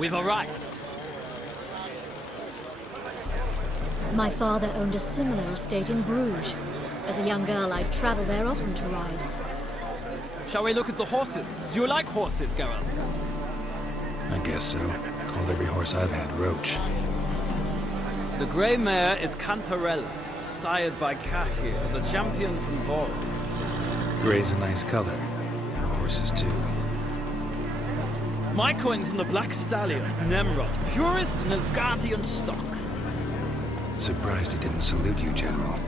We've arrived. My father owned a similar estate in Bruges. As a young girl, I'd travel there often to ride. Shall we look at the horses? Do you like horses, Geralt? I guess so. Called every horse I've had Roach. The grey mare is Cantarella, sired by Kahir, the champion from Vol. Grey's a nice color. For horses, too. My coin's on the Black Stallion, Nemrod, purest Nilfgaardian stock. Surprised he didn't salute you, General.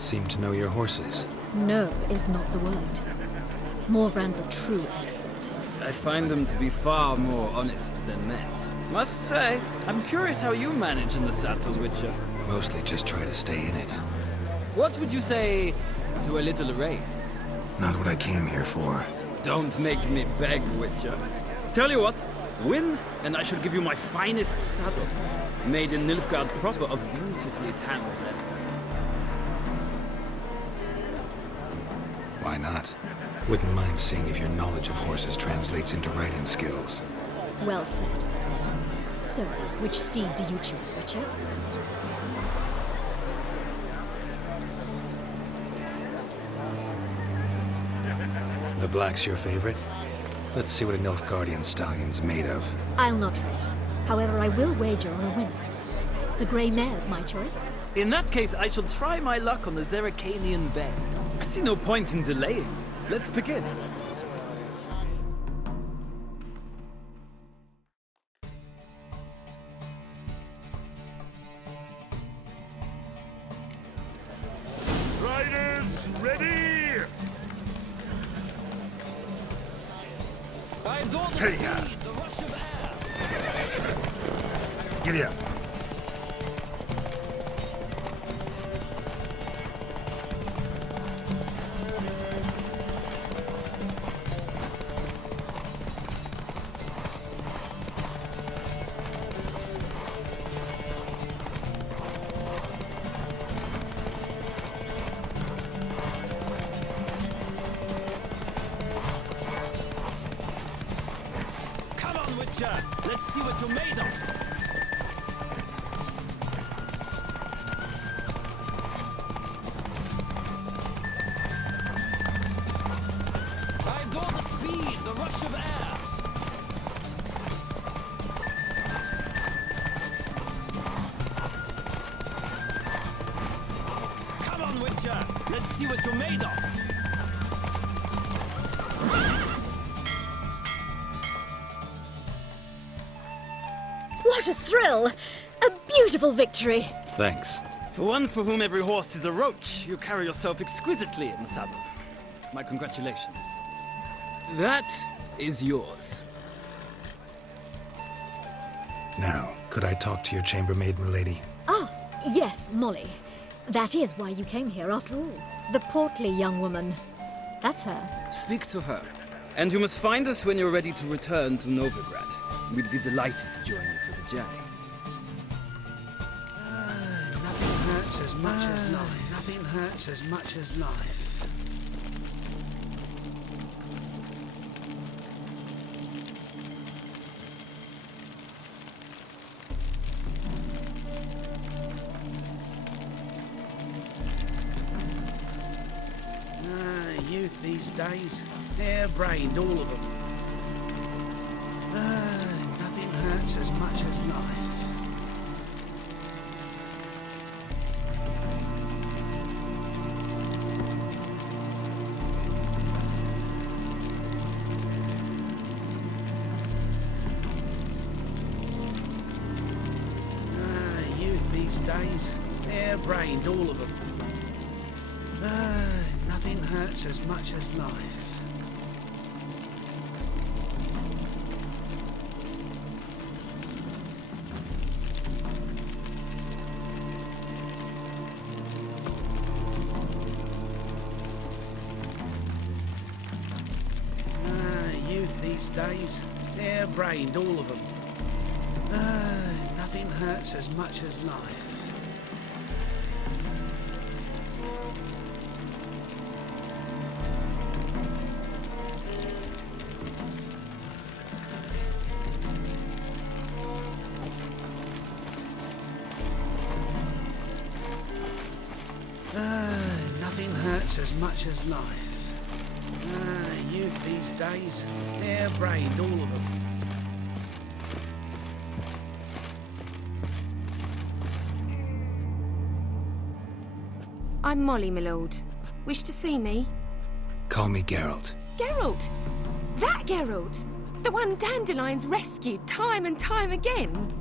Seem to know your horses. No is not the word. Morvran's a true expert. I find them to be far more honest than men. Must say, I'm curious how you manage in the saddle, Witcher. Mostly just try to stay in it. What would you say to a little race? Not what I came here for. Don't make me beg, Witcher. Tell you what, win, and I shall give you my finest saddle, made in Nilfgaard proper of beautifully tanned leather. Why not? Wouldn't mind seeing if your knowledge of horses translates into riding skills. Well said. So, which steed do you choose, Witcher? The black's your favorite? Let's see what a Nilfgaardian stallion's made of. I'll not race. However, I will wager on a winner. The grey mare's my choice. In that case, I shall try my luck on the Zerrikanian Bay. I see no point in delaying this. Let's begin. Riders, ready! I adore the Hey, speed, the rush of air. Giddy up. Come on, Witcher. Let's see what you're made of. I adore the speed, the rush of air. Come on, Witcher. Let's see what you're made of. What a thrill! A beautiful victory! Thanks. For one for whom every horse is a roach, you carry yourself exquisitely in the saddle. My congratulations. That is yours. Now, could I talk to your chambermaid, milady? Ah, yes, Molly. That is why you came here after all. The portly young woman. That's her. Speak to her. And you must find us when you're ready to return to Novigrad. We'd be delighted to join you for the journey. Nothing hurts as much as life. Nothing hurts as much as life. Youth these days, harebrained, all of them. Nothing hurts as much as life. Youth these days, harebrained, all of them. Nothing hurts as much as life. Youth these days, harebrained, all of them. Nothing hurts as much as life. Nothing hurts as much as life. Youth these days, harebrained, all of them. I'm Molly, my lord. Wish to see me? Call me Geralt. Geralt! That Geralt! The one Dandelion's rescued time and time again!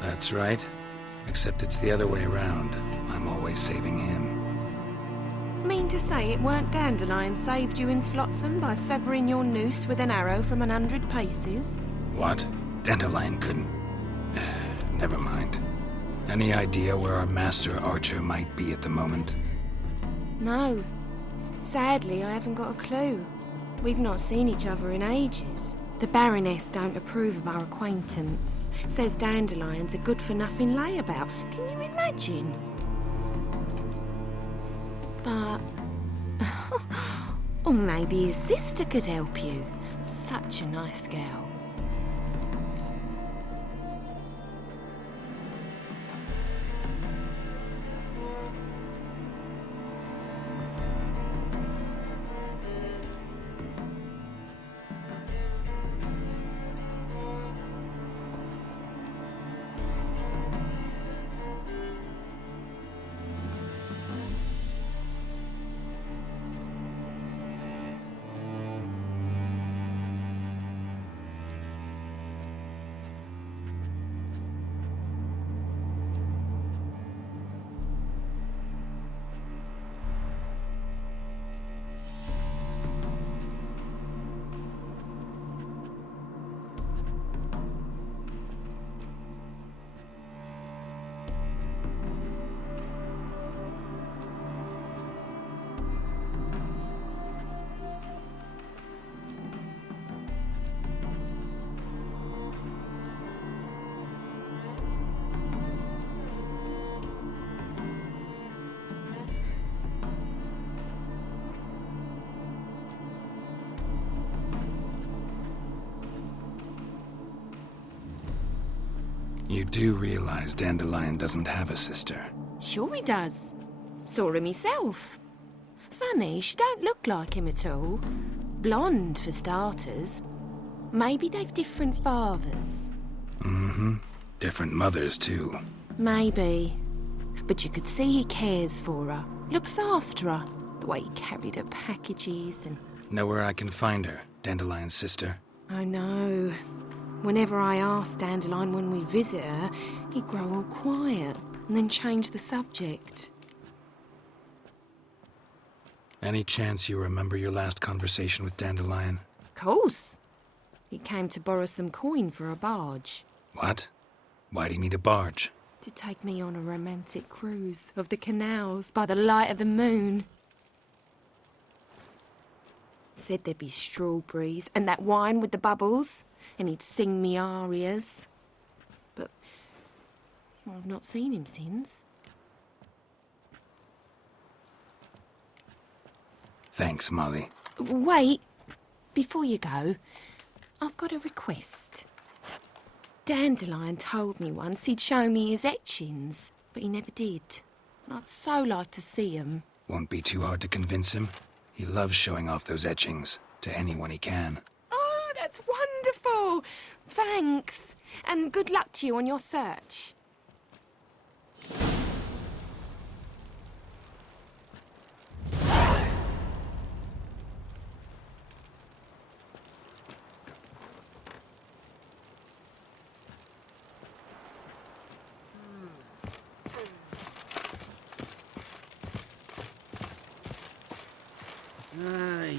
That's right. Except it's the other way around. I'm always saving him. Mean to say it weren't Dandelion saved you in Flotsam by severing your noose with an arrow from 100 paces? What? Dandelion couldn't... Never mind. Any idea where our master archer might be at the moment? No. Sadly, I haven't got a clue. We've not seen each other in ages. The Baroness don't approve of our acquaintance. Says Dandelion's a good-for-nothing layabout. Can you imagine? But... or maybe his sister could help you. Such a nice girl. You do realize Dandelion doesn't have a sister? Sure he does. Saw him myself. Funny, she don't look like him at all. Blonde, for starters. Maybe they've different fathers. Mm-hmm. Different mothers, too. Maybe. But you could see he cares for her. Looks after her. The way he carried her packages and... Know where I can find her, Dandelion's sister? I know. Whenever I asked Dandelion when we'd visit her, he'd grow all quiet and then change the subject. Any chance you remember your last conversation with Dandelion? Course. He came to borrow some coin for a barge. What? Why'd he need a barge? To take me on a romantic cruise of the canals by the light of the moon. Said there'd be strawberries and that wine with the bubbles, and he'd sing me arias. But I've not seen him since. Thanks, Molly. Wait, before you go, I've got a request. Dandelion told me once he'd show me his etchings, but he never did. And I'd so like to see 'em. Won't be too hard to convince him. He loves showing off those etchings to anyone he can. Oh, that's wonderful! Thanks, and good luck to you on your search.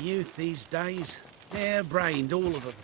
Youth these days. Harebrained, all of them.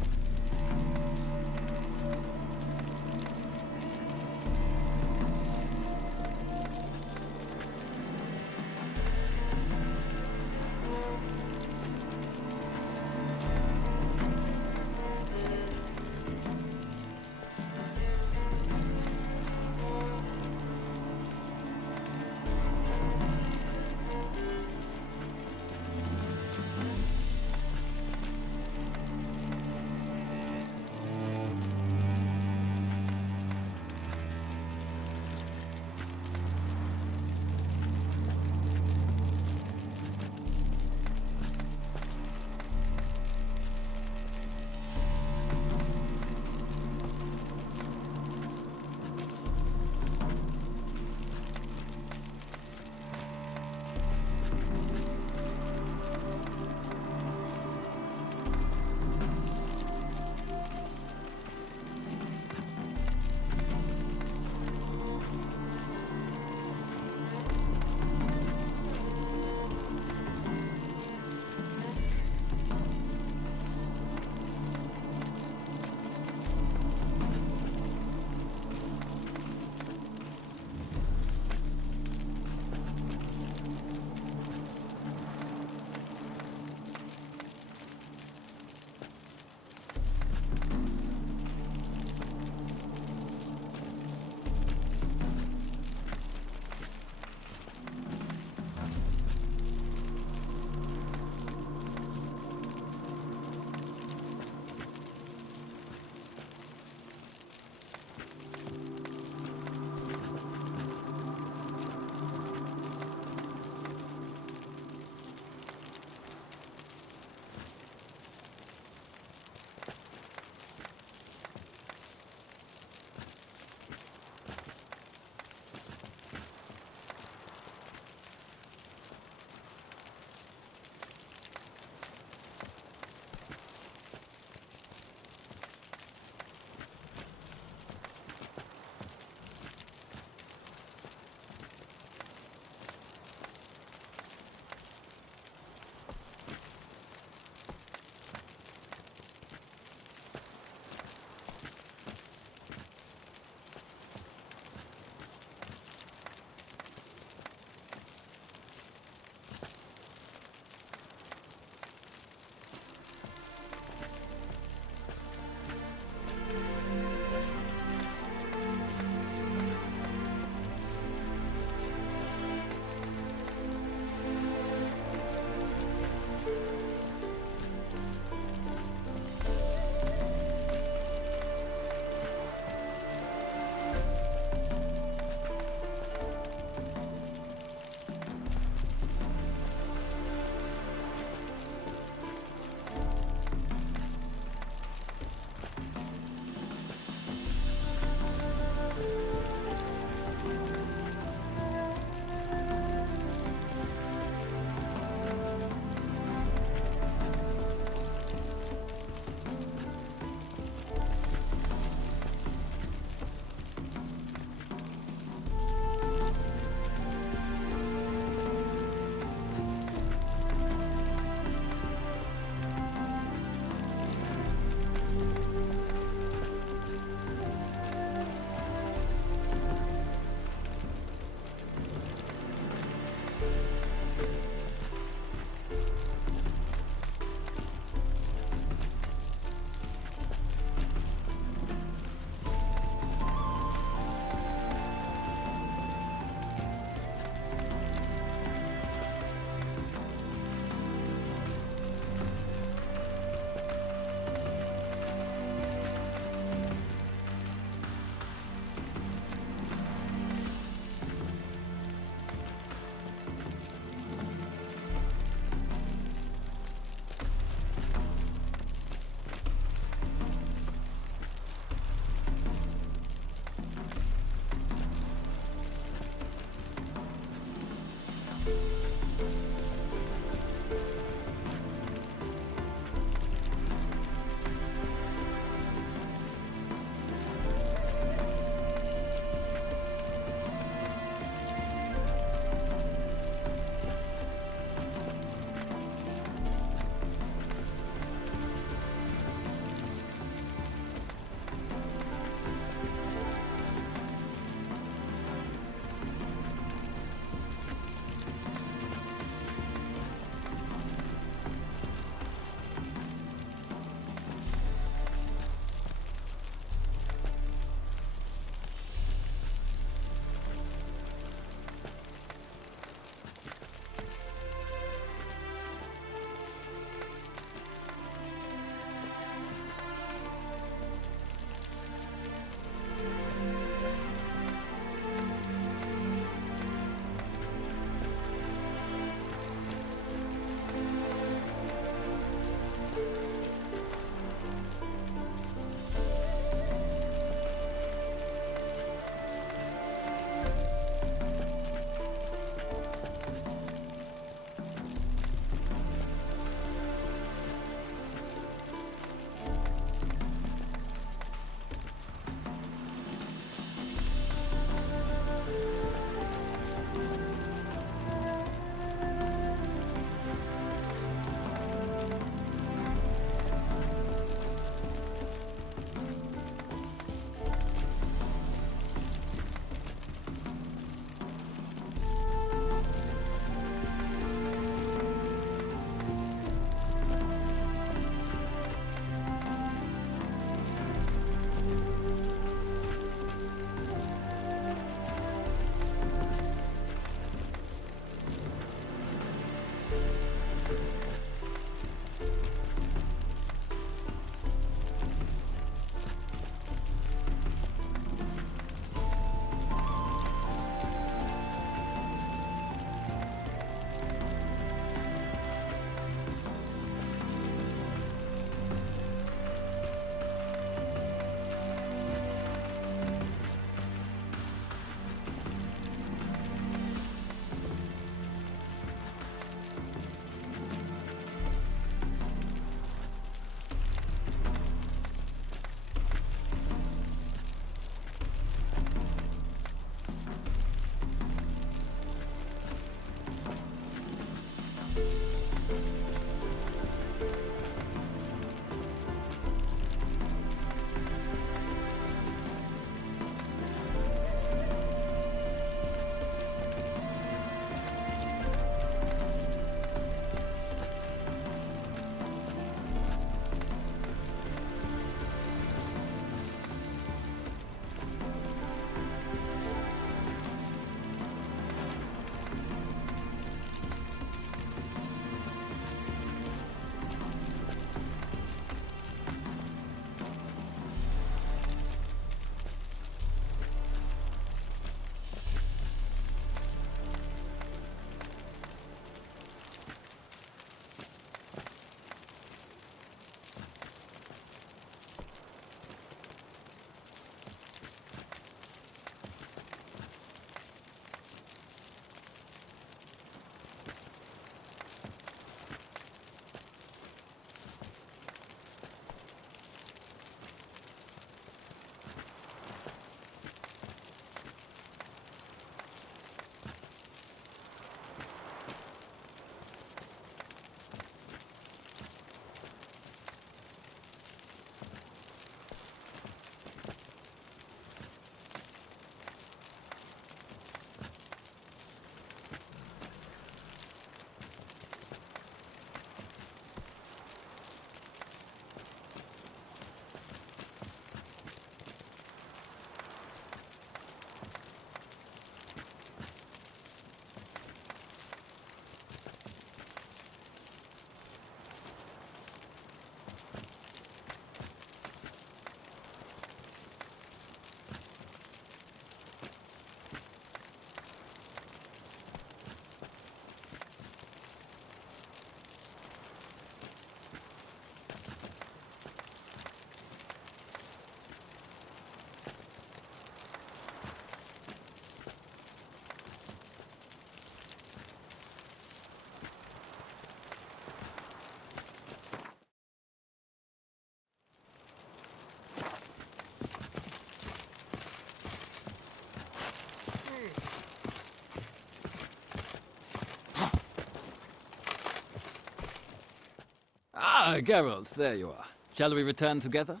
Geralt, there you are. Shall we return together?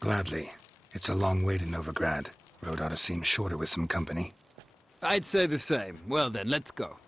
Gladly. It's a long way to Novigrad. Road ought to seem shorter with some company. I'd say the same. Well then, let's go.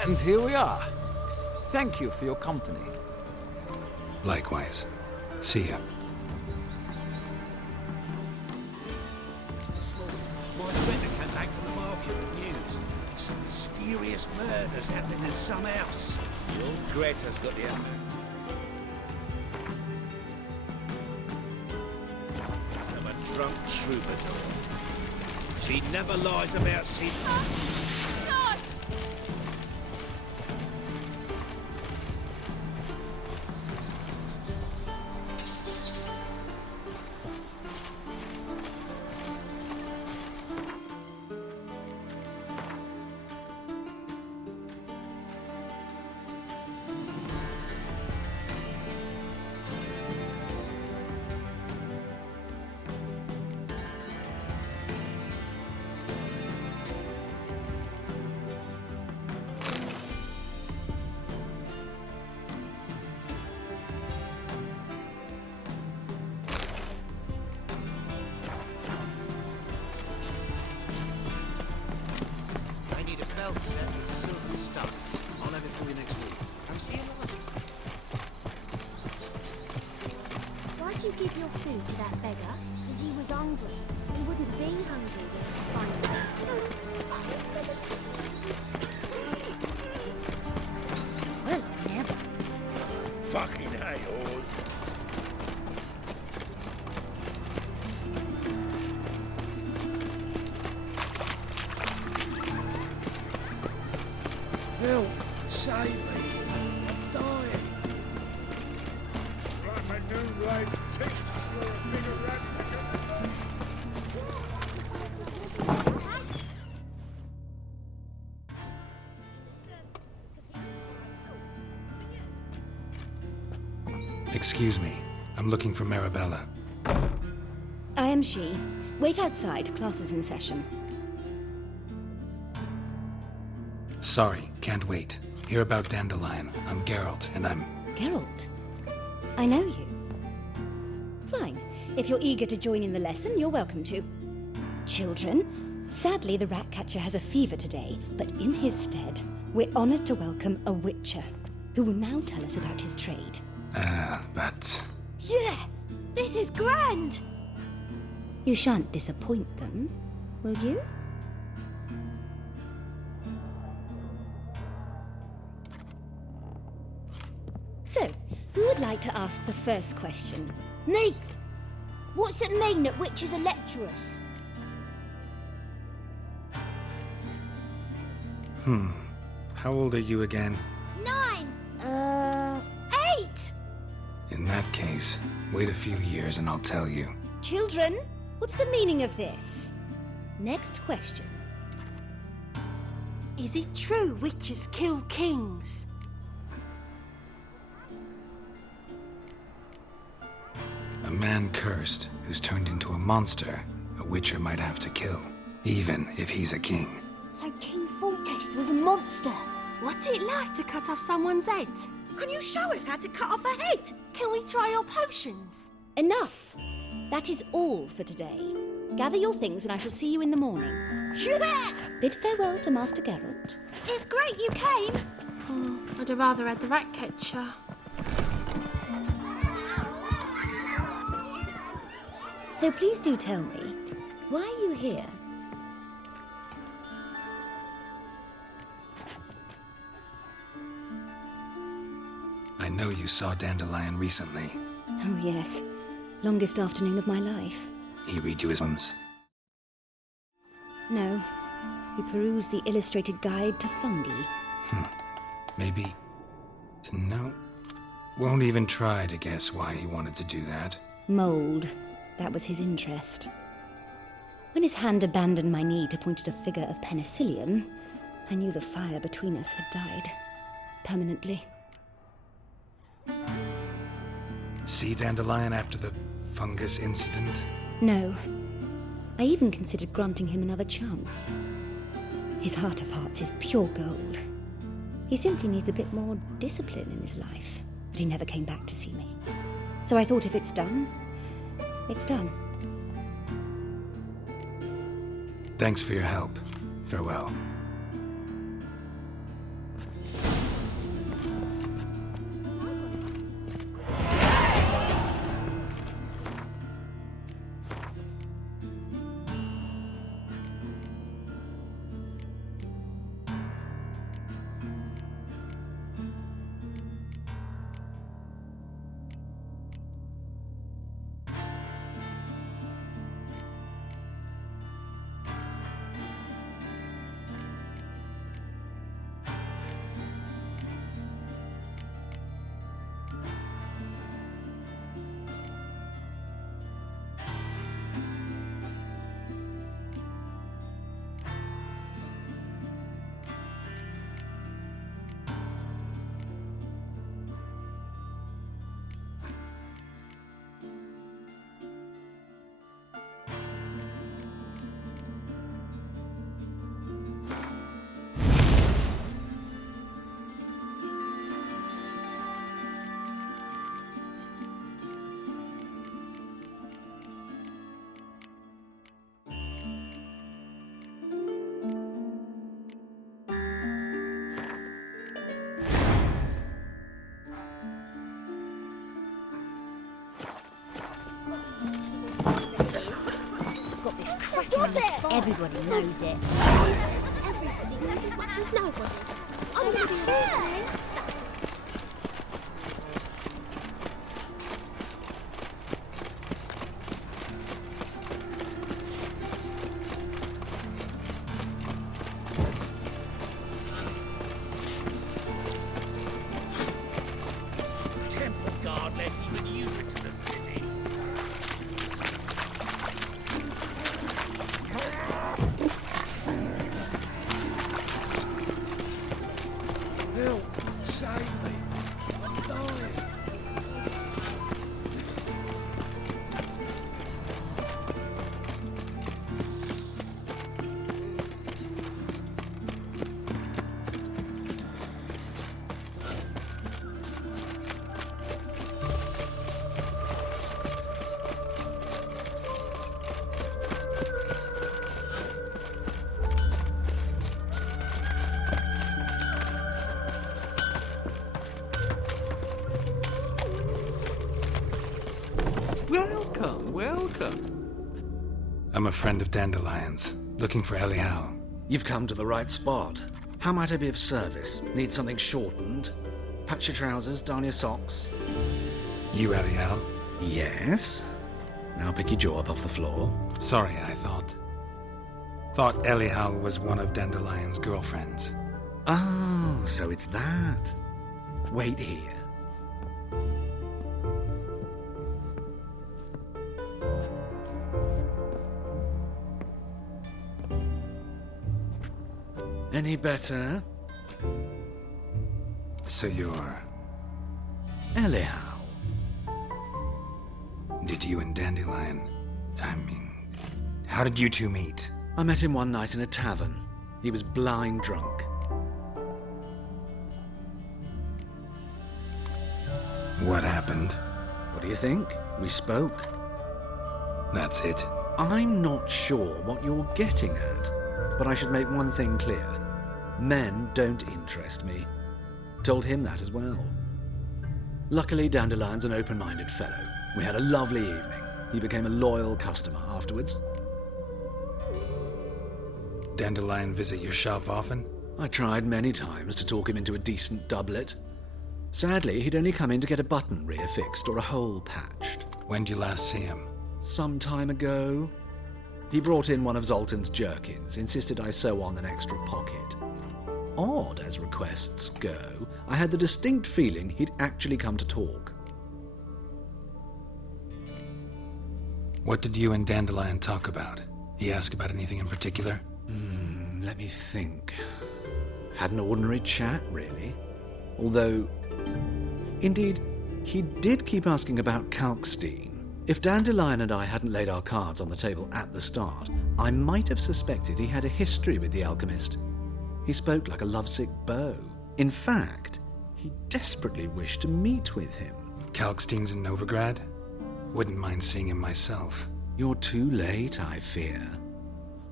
And here we are. Thank you for your company. Likewise. See ya. This morning, my friend came back from the market with news. Some mysterious murders happening in some house. Old Greta's got the upper. I'm a drunk troubadour. She never lies about sin. Belt set with silver studs. I'll have it for you next week. Come see you later. Why'd you give your food to that beggar? Because he was hungry. He wouldn't be hungry when he finally. Well, never. Fucking hey, Oz. Help! Save me! I'm dying! Like my new life teeth for a bigger rat. Excuse me. I'm looking for Marabella. I am she. Wait outside. Class is in session. Sorry, can't wait. Hear about Dandelion. I'm Geralt, and I'm... Geralt? I know you. Fine. If you're eager to join in the lesson, you're welcome to. Children, sadly the Ratcatcher has a fever today, but in his stead, we're honoured to welcome a Witcher, who will now tell us about his trade. But... Yeah! This is grand! You shan't disappoint them, will you? So, who would like to ask the first question? Me! What's it mean that witches are lecturers? How old are you again? 9! 8! In that case, wait a few years and I'll tell you. Children, what's the meaning of this? Next question. Is it true witches kill kings? A man cursed who's turned into a monster, a Witcher might have to kill, even if he's a king. So King Foltest was a monster. What's it like to cut off someone's head? Can you show us how to cut off a head? Can we try your potions? Enough! That is all for today. Gather your things and I shall see you in the morning. Bid farewell to Master Geralt. It's great you came. Oh, I'd have rather had the Ratcatcher. So please do tell me, why are you here? I know you saw Dandelion recently. Oh yes, longest afternoon of my life. He read you his poems. No, we perused the illustrated guide to fungi. Maybe... No. Won't even try to guess why he wanted to do that. Mold. That was his interest. When his hand abandoned my knee to point at a figure of penicillium, I knew the fire between us had died. Permanently. See Dandelion after the fungus incident? No. I even considered granting him another chance. His heart of hearts is pure gold. He simply needs a bit more discipline in his life. But he never came back to see me. So I thought if it's done, it's done. Thanks for your help. Farewell. Everybody knows it. Everybody knows as much as nobody. Oh, that's Temple Guard let even you into the city. Help! Save me! I'm dying! Welcome, welcome. I'm a friend of Dandelion's, looking for Elial. You've come to the right spot. How might I be of service? Need something shortened? Patch your trousers, darn your socks. You Elial? Yes. Now pick your jaw up off the floor. Sorry, I thought Elial was one of Dandelion's girlfriends. Oh, so it's that. Wait here. Any better? So you're... Elial. Did you and Dandelion... how did you two meet? I met him one night in a tavern. He was blind drunk. What happened? What do you think? We spoke. That's it. I'm not sure what you're getting at, but I should make one thing clear. Men don't interest me. Told him that as well. Luckily, Dandelion's an open-minded fellow. We had a lovely evening. He became a loyal customer afterwards. Dandelion visit your shop often? I tried many times to talk him into a decent doublet. Sadly, he'd only come in to get a button rear fixed or a hole patched. When'd you last see him? Some time ago. He brought in one of Zoltan's jerkins, insisted I sew on an extra pocket. Odd as requests go, I had the distinct feeling he'd actually come to talk. What did you and Dandelion talk about? He ask about anything in particular? Let me think. Had an ordinary chat, really. Although, indeed, he did keep asking about Kalkstein. If Dandelion and I hadn't laid our cards on the table at the start, I might have suspected he had a history with the alchemist. He spoke like a lovesick beau. In fact, he desperately wished to meet with him. Kalkstein's in Novigrad? Wouldn't mind seeing him myself. You're too late, I fear.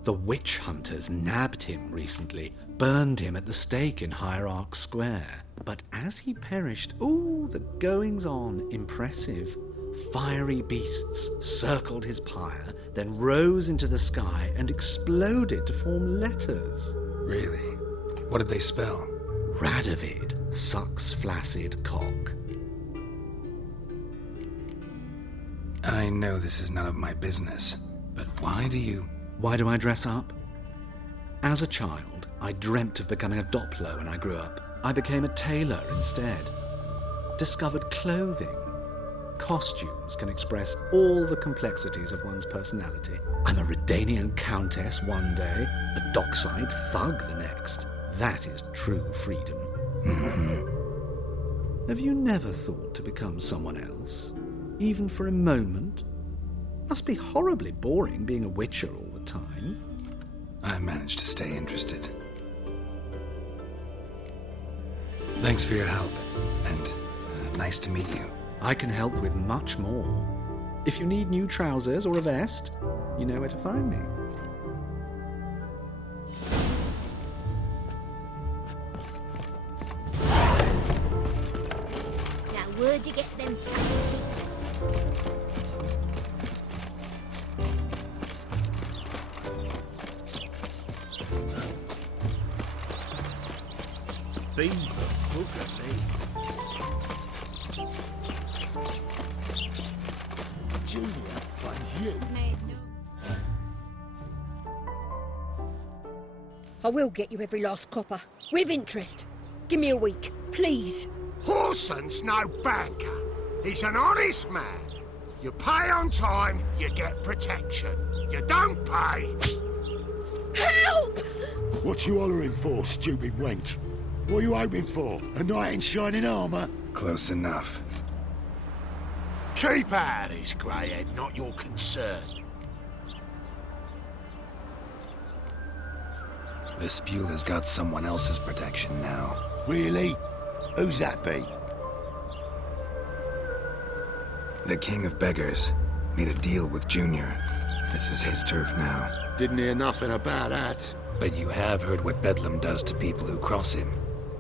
The witch hunters nabbed him recently, burned him at the stake in Hierarch Square. But as he perished, the goings-on impressive. Fiery beasts circled his pyre, then rose into the sky and exploded to form letters. Really? What did they spell? Radovid sucks flaccid cock. I know this is none of my business, but why do I dress up? As a child, I dreamt of becoming a Doppler when I grew up. I became a tailor instead. Discovered clothing. Costumes can express all the complexities of one's personality. I'm a Redanian countess one day, a dockside thug the next. That is true freedom. Mm-hmm. Have you never thought to become someone else? Even for a moment? Must be horribly boring being a witcher all the time. I managed to stay interested. Thanks for your help, and nice to meet you. I can help with much more. If you need new trousers or a vest, you know where to find me. Now, where'd you get them fucking Beaver, look at me. Julia, and you. I will get you every last copper, with interest. Give me a week, please. Horson's no banker. He's an honest man. You pay on time, you get protection. You don't pay... Help! What you hollering for, stupid wench? What are you hoping for? A knight in shining armour? Close enough. Keep out of this, Greyhead, not your concern. Vespula's got someone else's protection now. Really? Who's that be? The King of Beggars made a deal with Junior. This is his turf now. Didn't hear nothing about that. But you have heard what Bedlam does to people who cross him.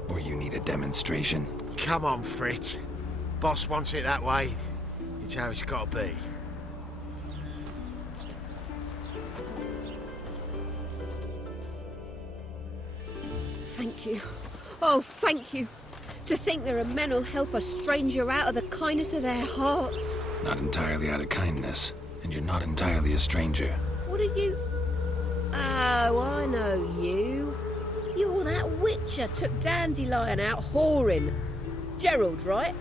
Or you need a demonstration? Come on, Fritz. Boss wants it that way. It's how it's got to be. Thank you. Oh, thank you. To think there are men who'll help a stranger out of the kindness of their hearts. Not entirely out of kindness, and you're not entirely a stranger. What are you... Oh, I know you. You're that witcher took Dandelion out whoring. Gerald, right?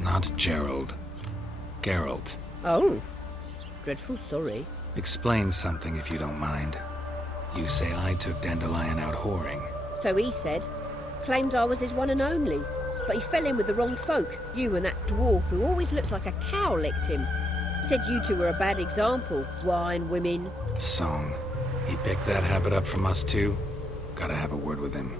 Not Gerald. Geralt. Oh. Dreadful sorry. Explain something if you don't mind. You say I took Dandelion out whoring. So he said. Claimed I was his one and only. But he fell in with the wrong folk. You and that dwarf who always looks like a cow licked him. Said you two were a bad example. Wine, women. Song. He picked that habit up from us too? Gotta have a word with him.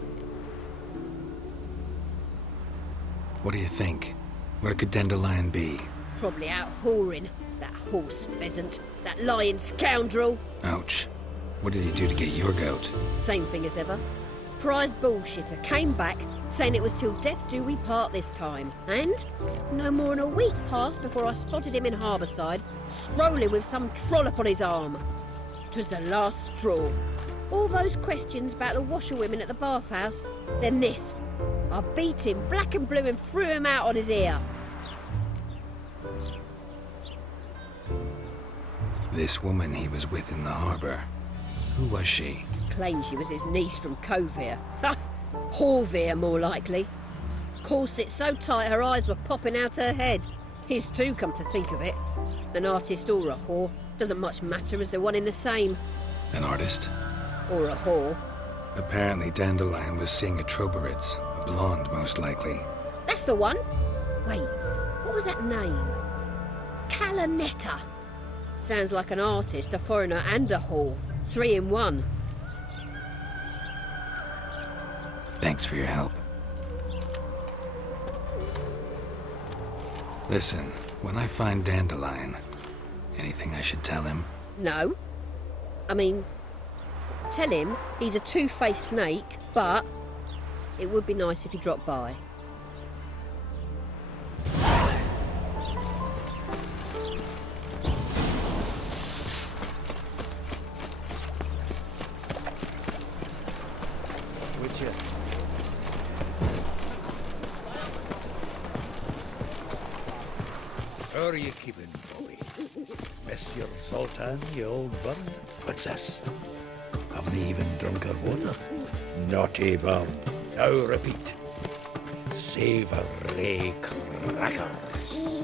What do you think? Where could Dandelion be? Probably out whoring. That horse pheasant. That lying scoundrel. Ouch. What did he do to get your goat? Same thing as ever. prize bullshitter came back saying it was till death do we part this time. And no more than a week passed before I spotted him in Harbourside, strolling with some trollop on his arm. 'Twas the last straw. All those questions about the washerwomen at the bathhouse, then this. I beat him black and blue and threw him out on his ear. This woman he was with in the harbour, who was she? Claimed she was his niece from Kovir. Ha! Horvir, more likely. Corset so tight her eyes were popping out her head. His too, come to think of it. An artist or a whore. Doesn't much matter as they're one in the same. An artist? Or a whore. Apparently Dandelion was seeing a Troberitz, a blonde most likely. That's the one. Wait, what was that name? Calanetta. Sounds like an artist, a foreigner and a whore. 3 in 1. Thanks for your help. Listen, when I find Dandelion, anything I should tell him? No. I mean, tell him he's a two-faced snake, but it would be nice if he dropped by. Witcher. How are you keeping, Bobby? Miss your Zoltan, you old bird? What's this? Haven't even drunk her water? Naughty bum. Now repeat. Savoury crackers.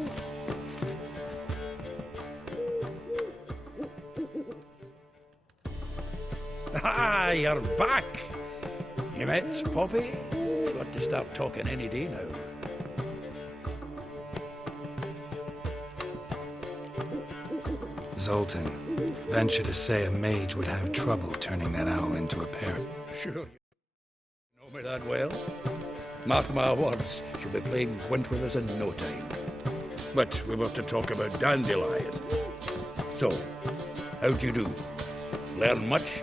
Ah, you're back! You met Poppy? She's got to start talking any day now. Zoltan, venture to say a mage would have trouble turning that owl into a parrot. Sure, you know me that well. Mark my words, she'll be playing Gwent with us in no time. But we were to talk about Dandelion. So, how'd you do? Learn much?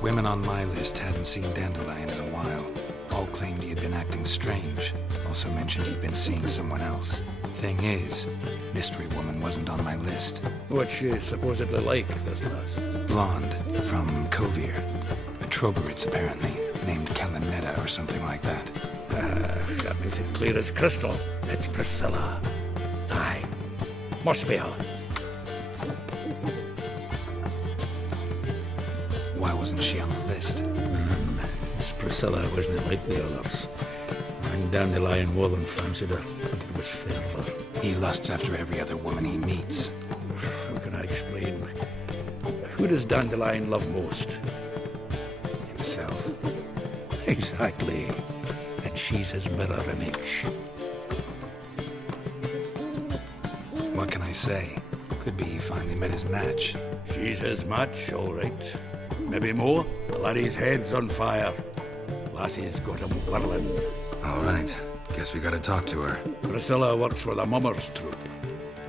Women on my list hadn't seen Dandelion in a while. All claimed he had been acting strange. Also mentioned he'd been seeing someone else. Thing is, Mystery Woman wasn't on my list. What's she supposedly like, this lass? Blonde, from Kovir. A Troberitz, apparently, named Calanetta or something like that. That makes it clear as crystal. It's Priscilla. Aye. Must be her. Why wasn't she on the list? Miss Priscilla wasn't like the others. And Dandelion more than fancied her. I think it was fervour. He lusts after every other woman he meets. How can I explain? Who does Dandelion love most? Himself. Exactly. And she's his mirror image. What can I say? Could be he finally met his match. She's his match, all right. Maybe more. The laddie's head's on fire. Lassie's got him whirling. All right. Guess we gotta talk to her. Priscilla works for the Mummers troupe.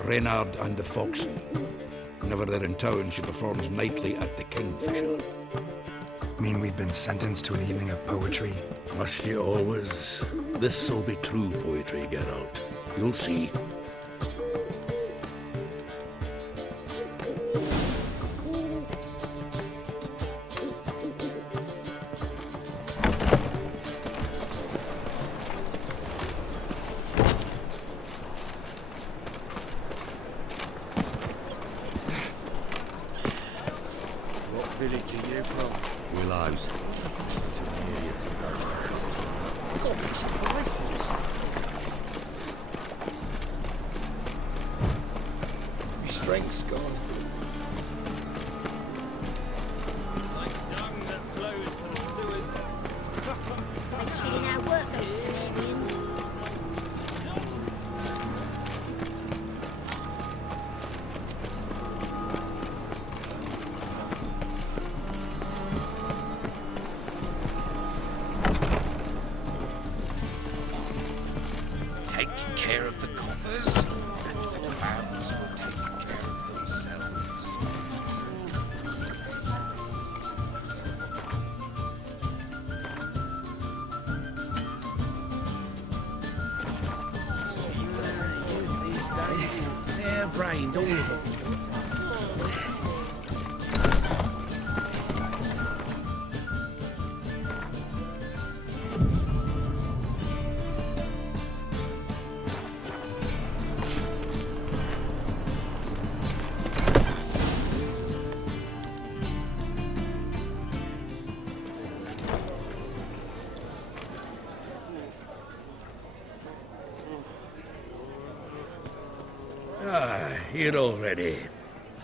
Reynard and the Foxen. Whenever they're in town, she performs nightly at the Kingfisher. Mean we've been sentenced to an evening of poetry? Must you always? This'll be true poetry, Geralt. You'll see. village are you from? Willows. Listen to an idiot who goes. God, these prices. My strength's gone. Like dung that flows to the sewers. I've seen how work those Temerians. Taking care of the coppers, and the clowns will take care of themselves. scatterbrained, all of them. Here already.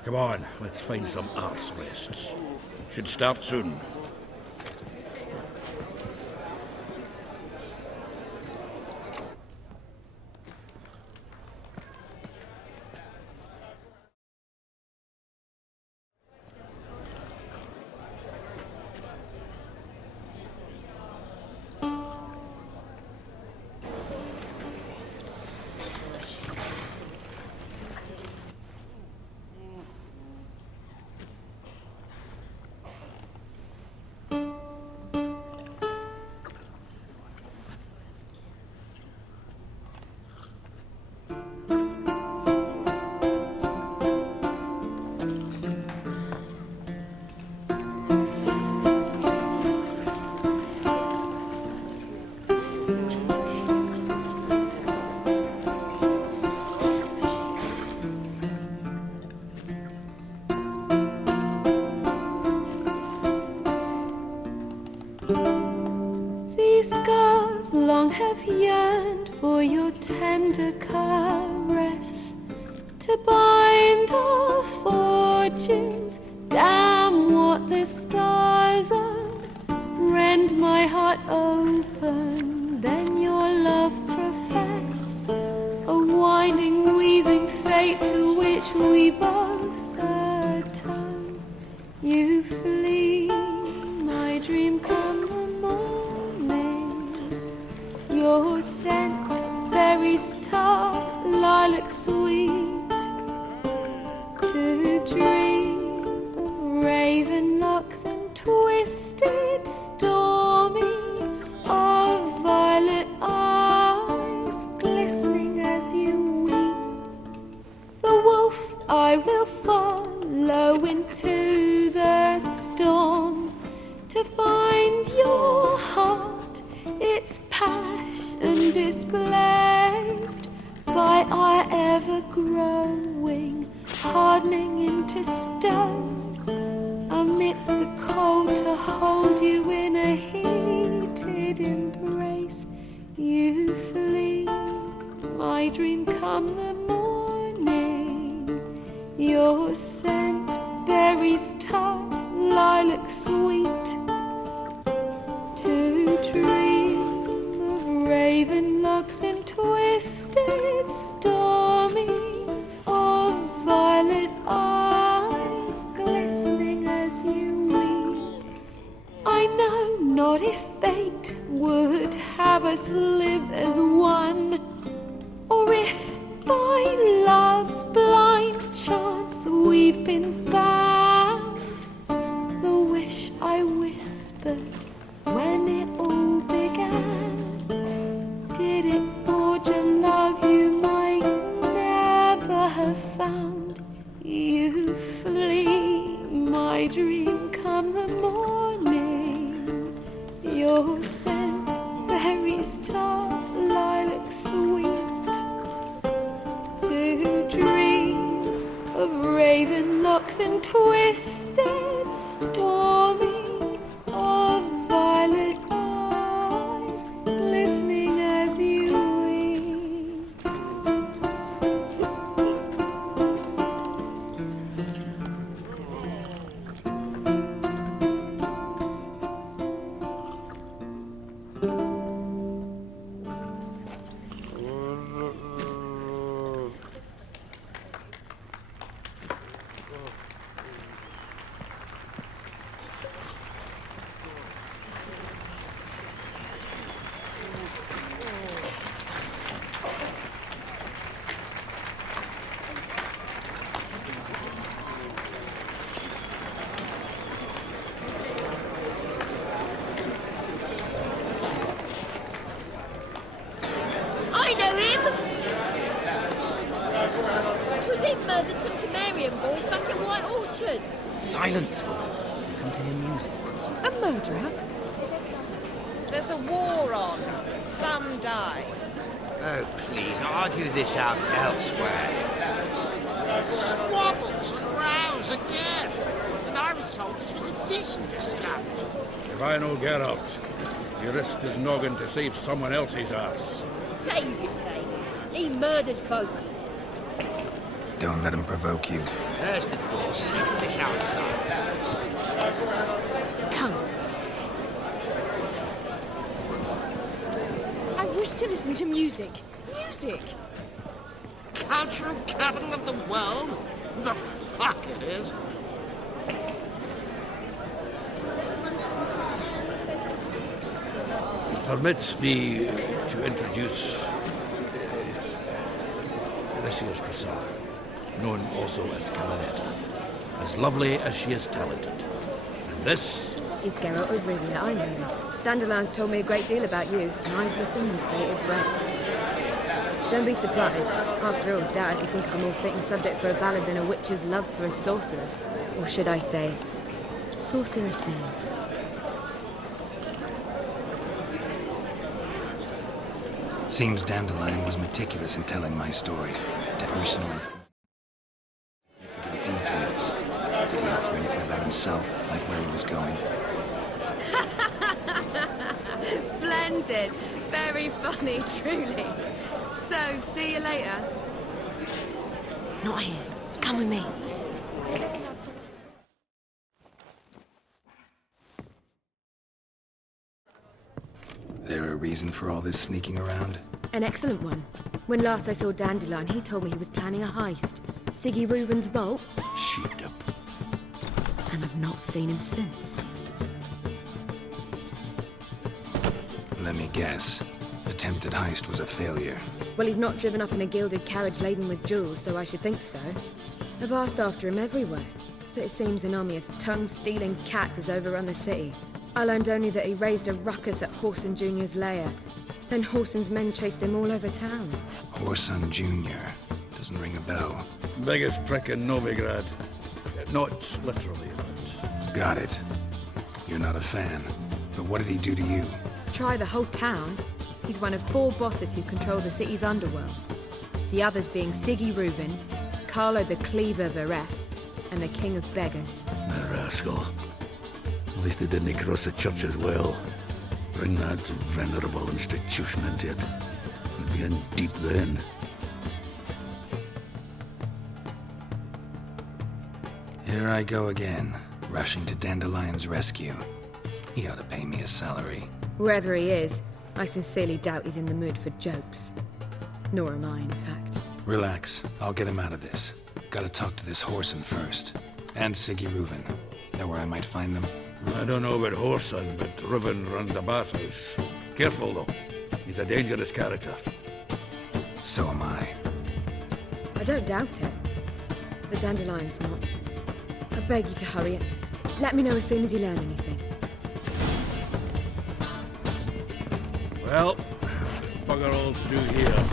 Come on, let's find some arse rests. Should start soon. These scars long have yearned for your tender caress, to bind our fortunes. Damn what the stars own. Rend my heart open, then your love profess, a winding, weaving fate to which we both atone. You flee, my dream come the morning. Your scent, berries tart, lilac sweet, to dream of raven locks and twisted stormy, of violet eyes glistening as you weep. The wolf I will follow into the storm, to find your heart, its passion displaced by our ever-growing, hardening into stone. Amidst the cold, to hold you in a heated embrace. You flee, my dream come the morning. Your scent, berries tart, lilac sweet, to dream of raven locks and twisted stormy, of violet eyes glistening as you weep. I know not if fate would have us live as one, or if by love's blind chance we've been bound. The wish I whispered when it all began, did it forge a love you might never have found? You flee, my dream come the morning. Your scent, berries tart, lilac sweet, to dream of raven locks and twisted stormy, of violet eyes glistening as you weep. Silence, woman. You come to hear music. A murderer? There's a war on. Some die. Oh, please, argue this out elsewhere. Squabbles and rows again. And I was told this was a decent establishment. If I no get out, you risk his noggin to save someone else's ass. Save, you say? He murdered folk. Don't let him provoke you. There's the door. Settle this outside. Come. I wish to listen to music. Music? Cultural capital of the world? The fuck it is. Permit me to introduce this here's Priscilla, known also as Caminetta. As lovely as she is talented. And this is Geralt of Rivia, I know him. Dandelion's told me a great deal about you, and I've listened with bated breath. Don't be surprised. After all, Dad could think of a more fitting subject for a ballad than a witch's love for a sorceress. Or should I say, sorceresses. Seems Dandelion was meticulous in telling my story. Personally, significant details. Did he offer anything about himself, like where he was going? Splendid. Very funny, truly. So, see you later. Not here. Come with me. There a reason for all this sneaking around? An excellent one. When last I saw Dandelion, he told me he was planning a heist. Siggy Reuven's vault. Sheep-up. And I've not seen him since. Let me guess. Attempted heist was a failure. Well, he's not driven up in a gilded carriage laden with jewels, so I should think so. I've asked after him everywhere, but it seems an army of tongue-stealing cats has overrun the city. I learned only that he raised a ruckus at Whoreson Jr.'s lair. Then Whoreson's men chased him all over town. Whoreson Jr. Doesn't ring a bell. Biggest prick in Novigrad. Not literally, but... Got it. You're not a fan. But what did he do to you? Try the whole town. He's one of 4 bosses who control the city's underworld. The others being Siggy Reuven, Carlo the Cleaver of Arrest, and the King of Beggars. The rascal. At least they didn't cross the church as well. Bring that venerable institution into it. We'd be in deep then. Here I go again, rushing to Dandelion's rescue. He ought to pay me a salary. Wherever he is, I sincerely doubt he's in the mood for jokes. Nor am I, in fact. Relax. I'll get him out of this. Gotta talk to this Whoreson first. And Siggy Reuven. Know where I might find them? I don't know about Whoreson, but Reuven runs a bathhouse. Careful, though. He's a dangerous character. So am I. I don't doubt it. But Dandelion's not. I beg you to hurry it. Let me know as soon as you learn anything. Well, bugger all to do here.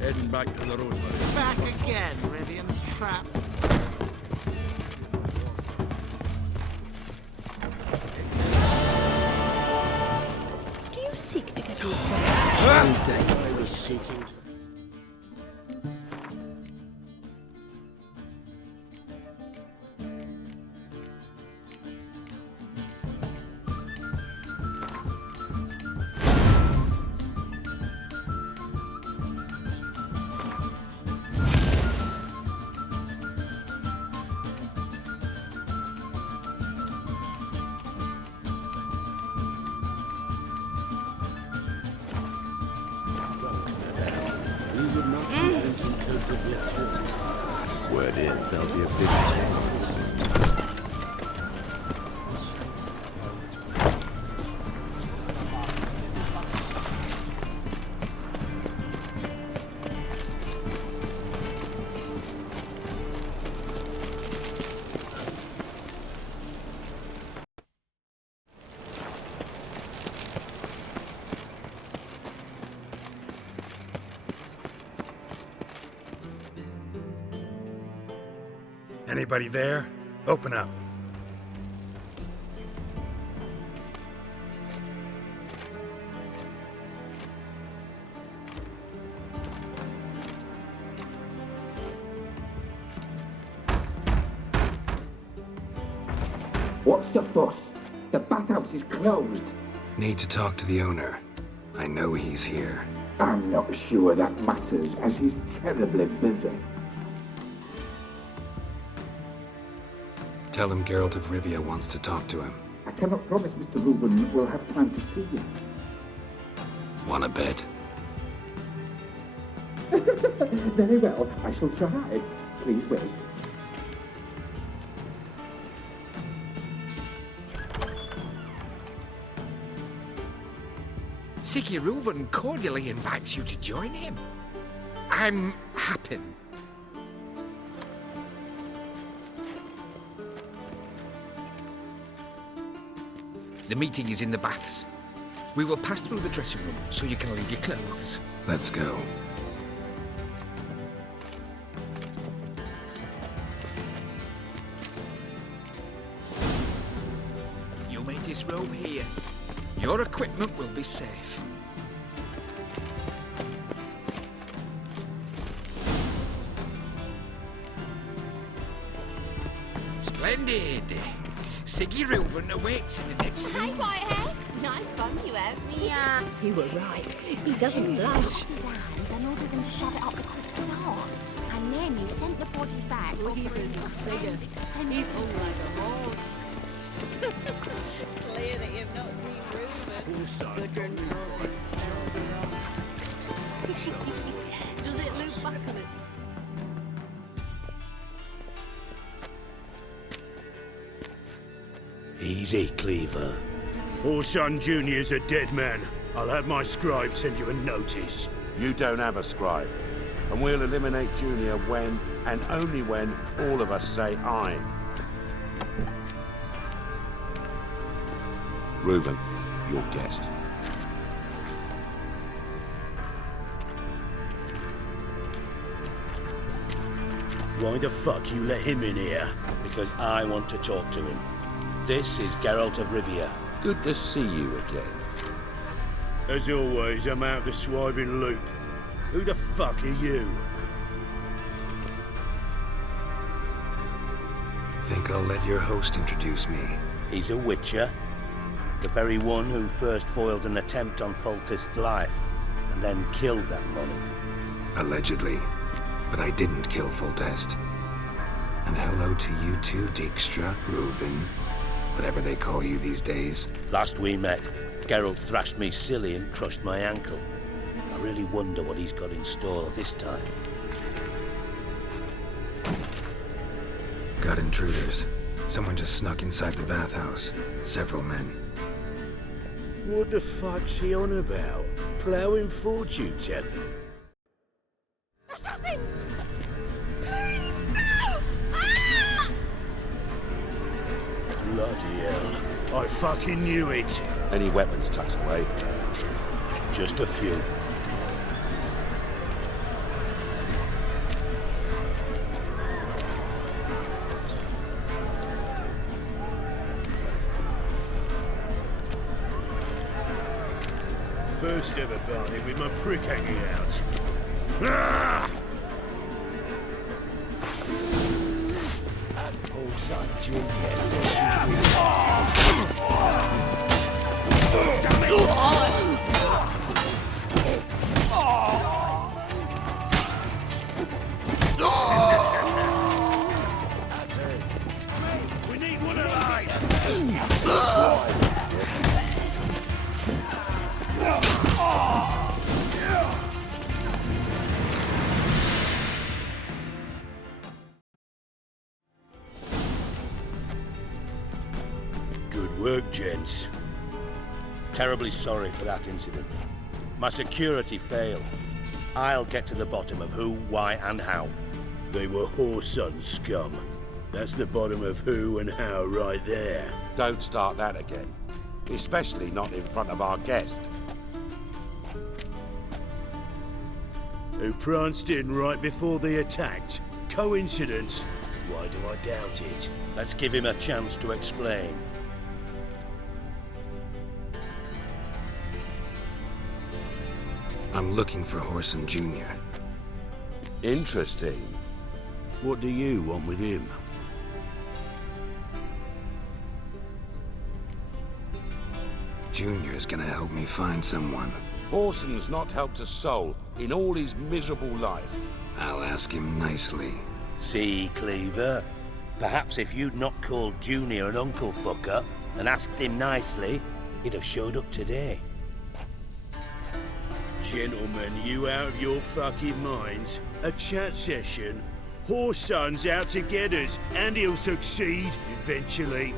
Heading back to the Rosemary. Back again, Rivian trap. Do you seek to get your drugs? All day I was seeking. Word is there'll be a big turnout soon. Anybody there? Open up. What's the fuss? The bathhouse is closed. Need to talk to the owner. I know he's here. I'm not sure that matters, as he's terribly busy. Tell him Geralt of Rivia wants to talk to him. I cannot promise Mr. Reuven will have time to see you. Want a bet? Very well, I shall try. Please wait. Siggy Reuven cordially invites you to join him. I'm happy. The meeting is in the baths. We will pass through the dressing room so you can leave your clothes. Let's go. You may disrobe here. Your equipment will be safe. Splendid! Siggy Reuven awaits in the next room. Hey, Whitehead! Nice bum you have. Yeah, you were right. He doesn't blush. Off his hand and ordered them to shove it up the corpse's arse. And then you sent the body back. He was bigger. He's all like a horse. Clear that you've not seen Reuven. Gudrun calls it Does it loop back on it? Easy, Cleaver. Orson Jr.'s a dead man. I'll have my scribe send you a notice. You don't have a scribe. And we'll eliminate Junior when, and only when, all of us say aye. Reuven, your guest. Why the fuck you let him in here? Because I want to talk to him. This is Geralt of Rivia. Good to see you again. As always, I'm out the swiving loop. Who the fuck are you? Think I'll let your host introduce me. He's a witcher. The very one who first foiled an attempt on Foltest's life, and then killed that monarch. Allegedly. But I didn't kill Foltest. And hello to you too, Dijkstra, Reuven, whatever they call you these days. Last we met, Geralt thrashed me silly and crushed my ankle. I really wonder what he's got in store this time. Got intruders. Someone just snuck inside the bathhouse. Several men. What the fuck's he on about? Ploughing fortune telling? Assassins! Please, no! Ah! Bloody hell. I fucking knew it. Any weapons tucked away? Just a few. First ever party with my prick hanging out. Ah! Orson Jr. says Damn it! We need one alive! Good work, gents. Terribly sorry for that incident. My security failed. I'll get to the bottom of who, why, and how. They were whoreson scum. That's the bottom of who and how right there. Don't start that again. Especially not in front of our guest. Who pranced in right before they attacked. Coincidence? Why do I doubt it? Let's give him a chance to explain. I'm looking for Whoreson Jr. Interesting. What do you want with him? Junior's gonna help me find someone. Horson's not helped a soul in all his miserable life. I'll ask him nicely. See, Cleaver? Perhaps if you'd not called Junior an uncle fucker and asked him nicely, he'd have showed up today. Gentlemen, you out of your fucking minds? A chat session? Horson's out to get us, and he'll succeed eventually.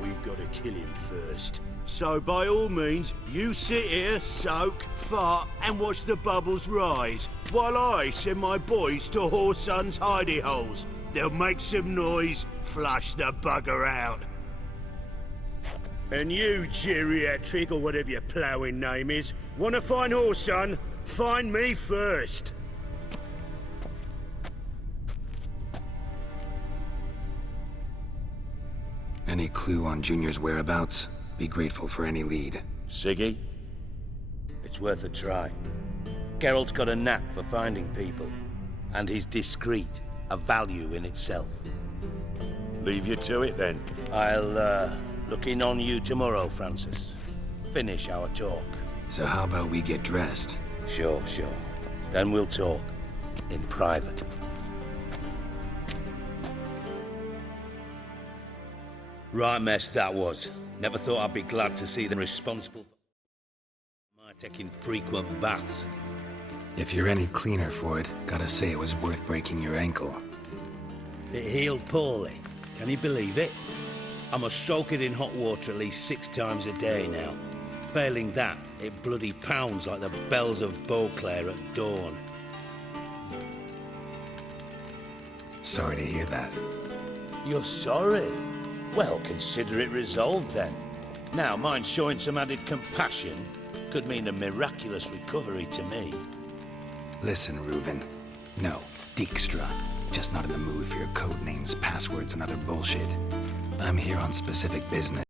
We've got to kill him first. So by all means, you sit here, soak, fart, and watch the bubbles rise, while I send my boys to Horson's hidey holes. They'll make some noise, flush the bugger out. And you, geriatric, or whatever your ploughing name is, want to find Horson? Find me first. Any clue on Junior's whereabouts? Be grateful for any lead. Siggy? It's worth a try. Geralt's got a knack for finding people, and he's discreet, a value in itself. Leave you to it, then. I'll, look in on you tomorrow, Francis. Finish our talk. So how about we get dressed? Sure. Then we'll talk. In private. Right mess that was. Never thought I'd be glad to see them responsible for my taking frequent baths. If you're any cleaner for it, gotta say it was worth breaking your ankle. It healed poorly. Can you believe it? I must soak it in hot water at least 6 times a day now. Failing that, it bloody pounds like the bells of Beauclair at dawn. Sorry to hear that. You're sorry? Well, consider it resolved then. Now, mind showing some added compassion could mean a miraculous recovery to me. Listen, Reuven. No, Dijkstra. Just not in the mood for your code names, passwords, and other bullshit. I'm here on specific business.